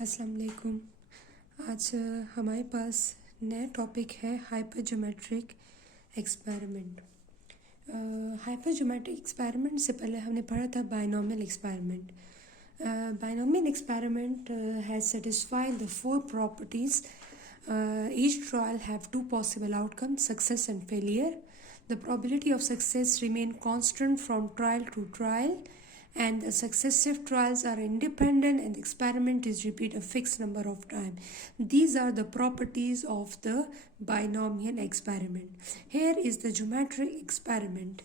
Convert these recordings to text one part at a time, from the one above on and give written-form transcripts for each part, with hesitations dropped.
अस्सलाम वालेकुम। आज हमारे पास नया टॉपिक है हाइपरज्योमेट्रिक एक्सपेरिमेंट। हाइपरज्योमेट्रिक एक्सपेरिमेंट से पहले हमने पढ़ा था binomial experiment. Binomial experiment has satisfied the four properties. Each trial have two possible outcomes, success and failure. The probability of success remain constant from trial to trial, and the successive trials are independent and the experiment is repeated a fixed number of times. These are the properties of the binomial experiment. Here is the geometric experiment.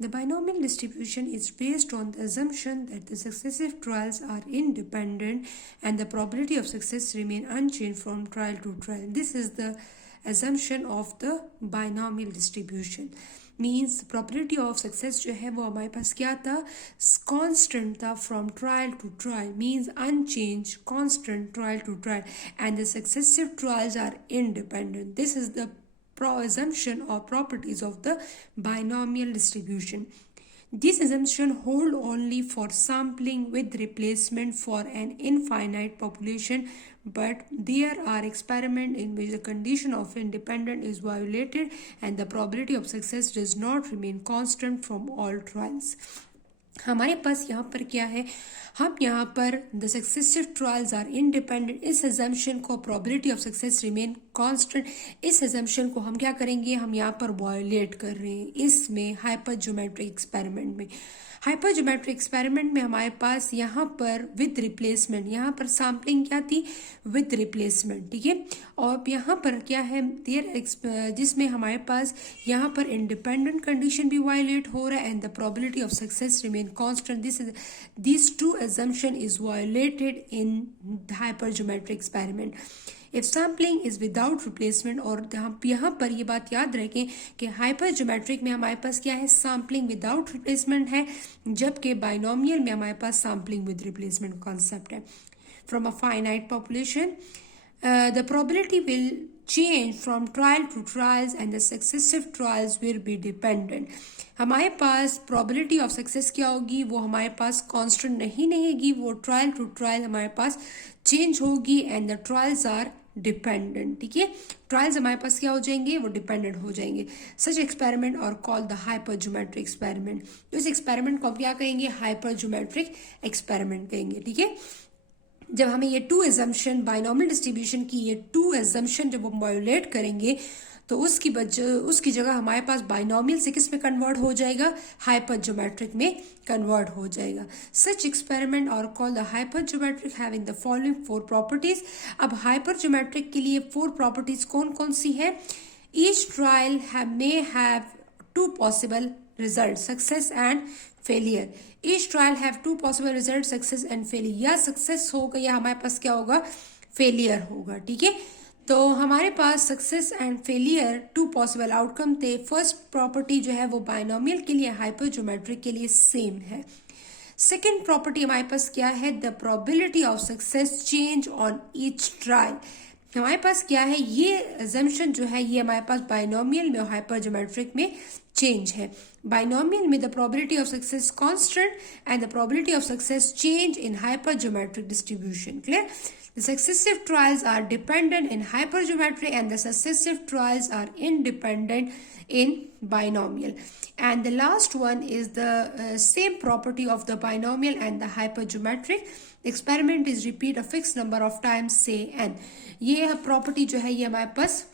The binomial distribution is based on the assumption that the successive trials are independent and the probability of success remain unchanged from trial to trial. This is the assumption of the binomial distribution. Means probability of success जो है वो हमारे पास क्या था, constant था from trial to trial, means unchanged, constant trial to trial, and the successive trials are independent. This is the assumption or properties of the binomial distribution. This assumption hold only for sampling with replacement for an infinite population, but there are experiments in which the condition of independence is violated and the probability of success does not remain constant from all trials. हमारे पास यहाँ पर क्या है, हम यहाँ पर the successive trials are independent, इस assumption को probability of success remain constant, इस एजम्पशन को हम क्या करेंगे, हम यहाँ पर वायोलेट कर रहे हैं इसमें हाइपरज्योमेट्रिक एक्सपेरिमेंट में। हाइपरज्योमेट्रिक एक्सपेरिमेंट में हमारे पास यहाँ पर विद रिप्लेसमेंट, यहाँ पर सैम्पलिंग क्या थी, विद रिप्लेसमेंट, ठीक है। और यहाँ पर क्या है, जिसमें हमारे पास यहाँ पर इंडिपेंडेंट कंडीशन भी वायोलेट हो रहा है and the probability of success remain constant. This two assumption is violated in hypergeometric experiment. If sampling is without replacement, और हम यहाँ पर ये बात याद रखें कि हाइपरज्योमेट्रिक में हमारे पास क्या है, सैम्पलिंग विदाउट रिप्लेसमेंट है, जबकि बाइनोमियल में हमारे पास सैम्पलिंग विद रिप्लेसमेंट कॉन्सेप्ट है। From a finite population the probability will change from trial to trials and the successive trials will be dependent. हमारे पास probability of success क्या होगी, वो हमारे पास constant नहीं रहेगी, वो trial to trial हमारे पास change होगी and the trials are dependent, ठीक है। trials हमारे पास क्या हो जाएंगे, वो dependent हो जाएंगे। such experiment are called the hypergeometric experiment. तो इस experiment को हम क्या कहेंगे, hypergeometric experiment कहेंगे, ठीक है। जब हमें ये टू एजम्पशन बाइनोमियल डिस्ट्रीब्यूशन की ये टू एजम्पशन जब हम वायोलेट करेंगे तो उसकी जगह हमारे पास बाइनोमियल से किस में कन्वर्ट हो जाएगा, हाइपरज्योमेट्रिक में कन्वर्ट हो जाएगा। Such experiment are called the hypergeometric having the following four properties. अब हाइपरज्योमेट्रिक के लिए फोर प्रॉपर्टीज कौन कौन सी है, each trial may have two possible result, success and failure. Each trial have two possible result, success and failure, या success होगा या हमारे पास क्या होगा, फेलियर होगा, ठीक है। तो हमारे पास success and failure two possible outcome थे। फर्स्ट प्रॉपर्टी जो है वो बाइनोमियल के लिए, हाइपरज्योमेट्रिक के लिए सेम है। सेकेंड प्रॉपर्टी हमारे पास क्या है, the probability of success change on each trial. हमारे पास क्या है, ये assumption जो है ये हमारे पास बाइनोमियल में और हाइपरज्योमेट्रिक में चेंज है। बाइनोमियल में the probability of success constant and the probability of success change in hypergeometric distribution. Clear. The successive trials are dependent in hypergeometry and the successive trials are independent in binomial. And the last one is the same property of the binomial and the hypergeometric. The experiment is repeat a fixed number of times, say n. ये property जो है ये हमारे पास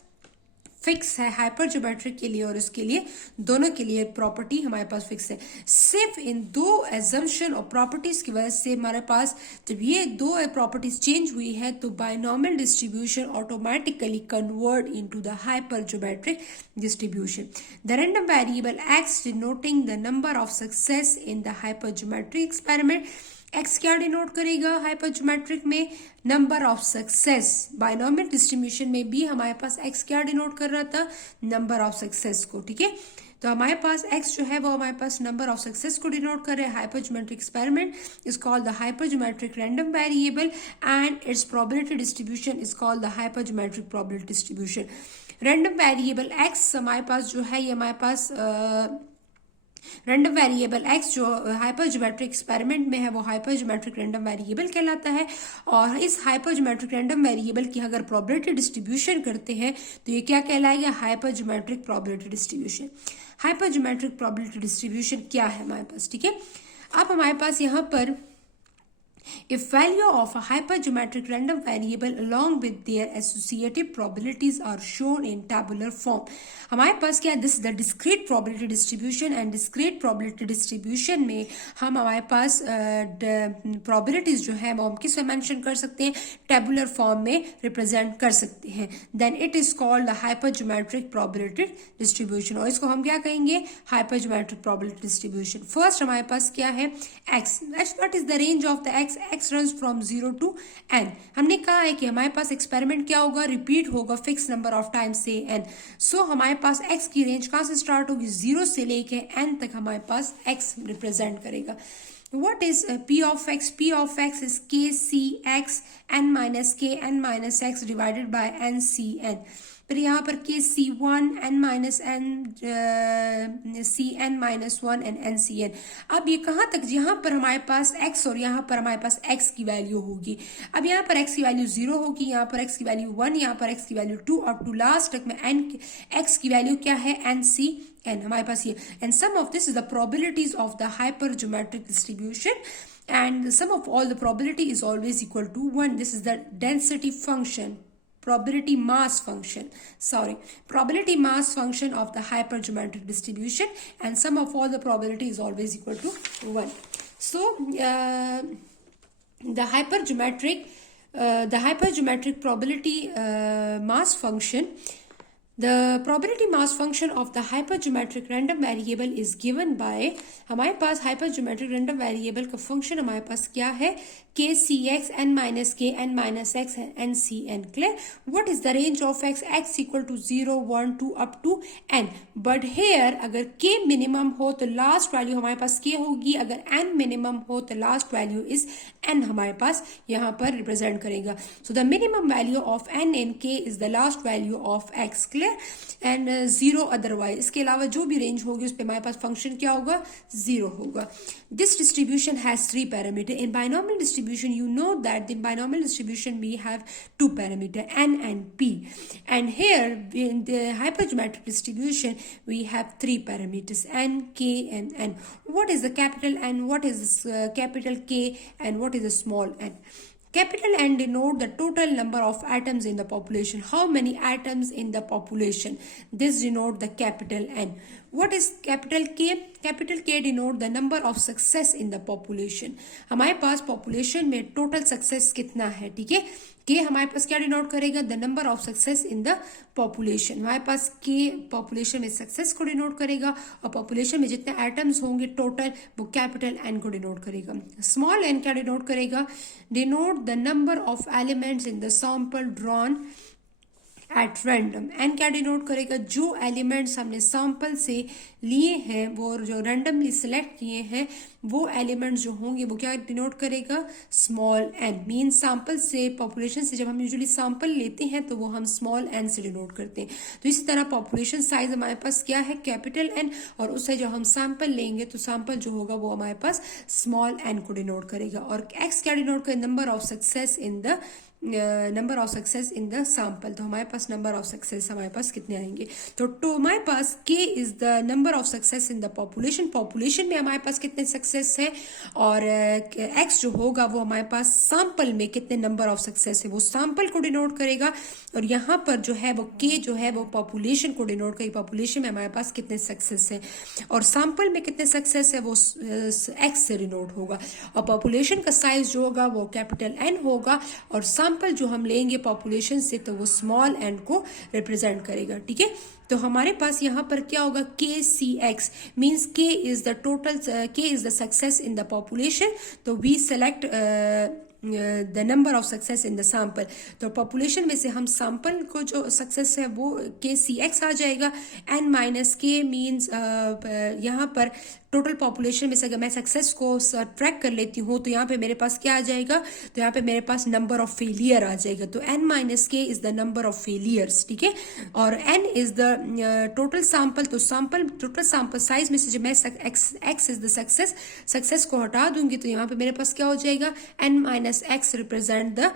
fix है हाइपरज्योमेट्रिक के लिए और इसके लिए, दोनों के लिए प्रॉपर्टी हमारे पास फिक्स है। सिर्फ इन दो एजम्पशन और प्रॉपर्टीज की वजह से हमारे पास जब ये दो प्रॉपर्टीज चेंज हुई है तो binomial distribution automatically convert into the hypergeometric distribution. The random variable x denoting the number of success in the hypergeometric experiment. X क्या डिनोट करेगा हाइपरज्योमेट्रिक में, number of success. Binomial distribution में भी हमारे पास x क्या डिनोट कर रहा था, नंबर ऑफ सक्सेस को, ठीक है। तो हमारे पास एक्स जो है वो हमारे पास नंबर ऑफ सक्सेस को डिनोट कर रहे हैं। Hypergeometric experiment is called the hypergeometric random variable and its probability distribution is called the hypergeometric probability distribution. Random variable X हमारे पास जो है ये हमारे पास रैंडम वेरिएबल x जो हाइपरज्योमेट्रिक एक्सपेरिमेंट में है वो हाइपरज्योमेट्रिक रैंडम वेरिएबल कहलाता है। और इस हाइपरज्योमेट्रिक रैंडम वेरिएबल की अगर प्रोबेबिलिटी डिस्ट्रीब्यूशन करते हैं तो ये क्या कहलाएगा, हाइपरज्योमेट्रिक प्रोबेबिलिटी डिस्ट्रीब्यूशन। हाइपरज्योमेट्रिक प्रोबेबिलिटी डिस्ट्रीब्यूशन क्या है हमारे पास, ठीक है। अब हमारे पास यहाँ पर if value of a hypergeometric random variable along with their associated probabilities are shown in tabular form, हमारे पास क्या है, this the discrete probability distribution. And discrete probability distribution में हम हमारे पास प्रोबेबिलिटीज जो है वो हम किस में मेंशन कर सकते हैं, टेबुलर फॉर्म में रिप्रेजेंट कर सकते हैं। Then it is called the hypergeometric probability distribution, और इसको हम क्या कहेंगे, हाइपरज्योमेट्रिक प्रोबेबिलिटी डिस्ट्रीब्यूशन। फर्स्ट हमारे पास क्या है, x. What is the range of the x, x runs from 0 to n। हमने कहा है कि हमारे पास एक्सपेरिमेंट क्या होगा, रिपीट होगा फिक्स नंबर ऑफ टाइम से n। सो हमारे पास x की रेंज कहां से स्टार्ट होगी, 0 से लेके n तक हमारे पास x रिप्रेजेंट करेगा। What is p of x? P of x is k c x n minus k n minus x divided by n c n। फिर यहाँ पर K C one N minus N C N minus one N N C N. अब ये कहाँ तक, यहाँ पर हमारे पास x और यहाँ पर हमारे पास x की वैल्यू होगी। अब यहाँ पर x की वैल्यू 0 होगी, यहाँ पर x की वैल्यू 1, यहाँ पर x की वैल्यू 2 और टू लास्ट तक में x की वैल्यू क्या है, एन सी एन हमारे पास ये। And sum of this is the probabilities of the hypergeometric distribution and sum of all the probability is always equal to 1. This is the density function, probability mass function, probability mass function of the hypergeometric distribution, and sum of all the probability is always equal to 1. So the hypergeometric probability mass function, the probability mass function of the hypergeometric random variable is given by, हमारे पास hypergeometric random variable का function हमारे पास क्या है, k c x n minus k n minus x n c n। clear? What is the range of x? x equal to 0, 1, 2 up to n। but here अगर k minimum हो तो last value हमारे पास k होगी, अगर n minimum हो तो last value is n हमारे पास यहाँ पर represent करेगा। so the minimum value of n in k is the last value of x। clear? And 0 otherwise, इसके अलावा जो भी रेंज होगी उस पे हमारे पास फंक्शन क्या होगा, 0 होगा। This distribution has 3 parameter. In binomial distribution you know that in binomial distribution we have 2 parameter n and p, and here in the hypergeometric distribution we have 3 parameters n, k and n। what is the capital N, what is capital K and what is the small n? Capital N denote the total number of atoms in the population. How many atoms in the population? This denote the capital N. What is capital K? Capital K denote the number of success in the population. हमारे पास population में total success कितना है, ठीक है। K हमारे पास क्या denote करेगा, the number of success in the population. हमारे पास K पॉपुलेशन में सक्सेस को डिनोट करेगा और पॉपुलेशन में जितने एटम्स होंगे टोटल वो कैपिटल N को डिनोट करेगा। स्मॉल n क्या डिनोट करेगा, denote the number of elements in the sample drawn at random. N क्या डिनोट करेगा, जो एलिमेंट्स हमने सैंपल से लिए हैं वो जो रैंडमली सिलेक्ट किए हैं वो एलिमेंट्स जो होंगे वो क्या डिनोट करेगा, स्मॉल एन। मीन सैंपल से, पॉपुलेशन से जब हम यूजुअली सैंपल लेते हैं तो वो हम स्मॉल एन से डिनोट करते हैं। तो इसी तरह पॉपुलेशन साइज हमारे पास क्या है, कैपिटल एन, और उससे जब हम सैंपल लेंगे तो सैंपल जो होगा वो हमारे पास स्मॉल एन को डिनोट करेगा। और एक्स क्या डिनोट करेगा, number of success in the sample. तो हमारे पास नंबर ऑफ सक्सेस हमारे पास कितने आएंगे, तो हमारे पास k is the number of success in the population. Population में हमारे पास कितने सक्सेस है और x जो होगा वो हमारे पास सैंपल में कितने नंबर ऑफ सक्सेस है वो सैंपल को डिनोट करेगा। और यहाँ पर जो है वो k जो है वो पॉपुलेशन को डिनोट करेगी, पॉपुलेशन में हमारे पास कितने सक्सेस है और सैंपल में कितने सक्सेस है वो x से डिनोट होगा। और पॉपुलेशन का साइज जो होगा वो कैपिटल N होगा और सैंपल जो हम लेंगे पॉपुलेशन से तो वो स्मॉल एन को रिप्रेजेंट करेगा, ठीक है। तो हमारे पास यहाँ पर क्या होगा, K C X means K is the total, K is the success in the population. तो we select the number of success in the sample. तो पॉपुलेशन में से हम सैंपल को जो सक्सेस है वो के सी एक्स आ जाएगा। एन माइनस के मीन्स यहाँ पर टोटल पॉपुलेशन में से अगर मैं सक्सेस को ट्रैक कर लेती हूँ तो यहाँ पे मेरे पास क्या आ जाएगा, तो यहाँ पे मेरे पास नंबर ऑफ फेलियर आ जाएगा। तो n माइनस के is the number of failures, ठीक है, और n is the total sample. तो टोटल सैंपल साइज में से जब मैं x इज द सक्सेस को हटा दूंगी तो यहाँ पे मेरे पास क्या हो जाएगा, n minus x represent the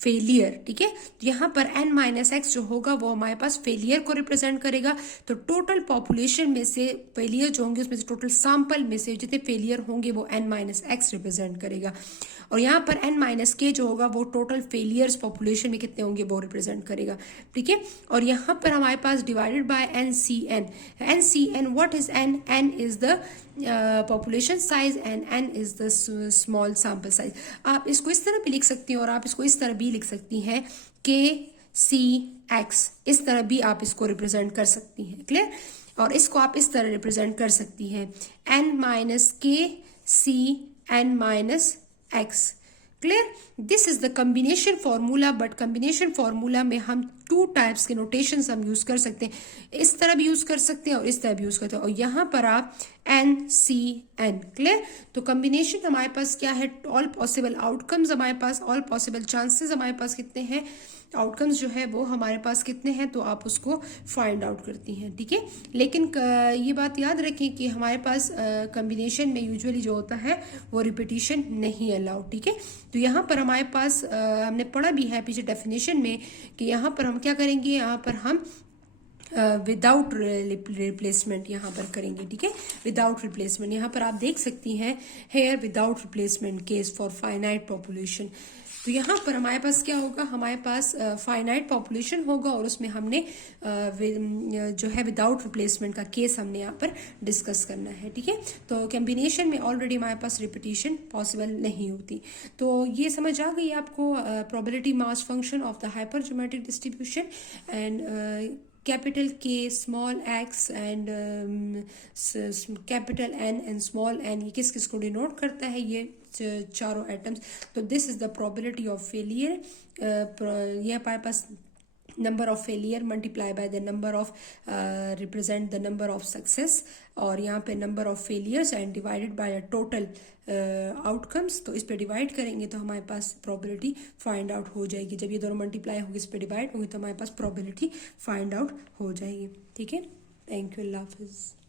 failure, ठीक है। तो यहाँ पर n माइनस एक्स जो होगा वो हमारे पास फेलियर को रिप्रेजेंट करेगा। तो टोटल पॉपुलेशन में से फेलियर जो होंगे उसमें से टोटल सैंपल में से जितने फेलियर होंगे वो n माइनस एक्स रिप्रेजेंट करेगा। और यहाँ पर n माइनस के जो होगा वो टोटल फेलियर्स पॉपुलेशन में कितने होंगे वो रिप्रेजेंट करेगा, ठीक है। और यहाँ पर हमारे पास divided by NCN what is n is the population size and n is the small sample size. आप इसको इस तरह भी लिख सकती हैं और आप इसको इस तरह भी लिख सकती हैं, KCX, इस तरह भी आप इसको रिप्रेजेंट कर सकती हैं, क्लियर। और इसको आप इस तरह रिप्रेजेंट कर सकती हैं, n माइनस के सी n minus x, clear. This is the combination formula, but combination formula में हम 2 टाइप्स के नोटेशन हम यूज कर सकते हैं, इस तरह भी यूज कर सकते हैं और इस तरह भी यूज करते हैं। और यहाँ पर आप NCN, क्लियर। तो कॉम्बिनेशन हमारे पास क्या है, ऑल पॉसिबल आउटकम्स हमारे पास, ऑल पॉसिबल चांसेस हमारे पास कितने हैं, आउटकम्स जो है वो हमारे पास कितने हैं, तो आप उसको फाइंड आउट करती हैं, ठीक है। लेकिन ये बात याद रखें कि हमारे पास कॉम्बिनेशन में यूजुअली जो होता है वो रिपीटिशन नहीं अलाउड, ठीक है। तो यहाँ पर हमारे पास हमने पढ़ा भी है पीछे डेफिनेशन में कि यहाँ पर हम क्या करेंगे, यहाँ पर हम विदाउट रिप्लेसमेंट यहाँ पर करेंगे, ठीक है, विदाउट रिप्लेसमेंट। यहाँ पर आप देख सकती हैं here without replacement case for finite population. तो यहाँ पर हमारे पास क्या होगा, हमारे पास फाइनाइट पॉपुलेशन होगा और उसमें हमने जो है विदाउट रिप्लेसमेंट का केस हमने यहाँ पर डिस्कस करना है, ठीक है। तो कॉम्बिनेशन में ऑलरेडी हमारे पास रिपीटिशन पॉसिबल नहीं होती। तो ये समझ आ गई आपको probability mass function of the hypergeometric distribution and capital K, small x and capital N and small n, ये किस किस को डिनोट करता है, ये चारों एटम्स। तो this is the probability of failure, ये हमारे पास number of failure multiply by the number of represent the number of success, और यहाँ पे number of failures and divided by total outcomes. तो इस पे डिवाइड करेंगे तो हमारे पास प्रोबेबिलिटी फाइंड आउट हो जाएगी। जब ये दोनों मल्टीप्लाई होंगे, इस पे डिवाइड होंगे तो हमारे पास प्रोबेबिलिटी फाइंड आउट हो जाएगी, ठीक है। थैंक यू, अल्लाह हाफिज़।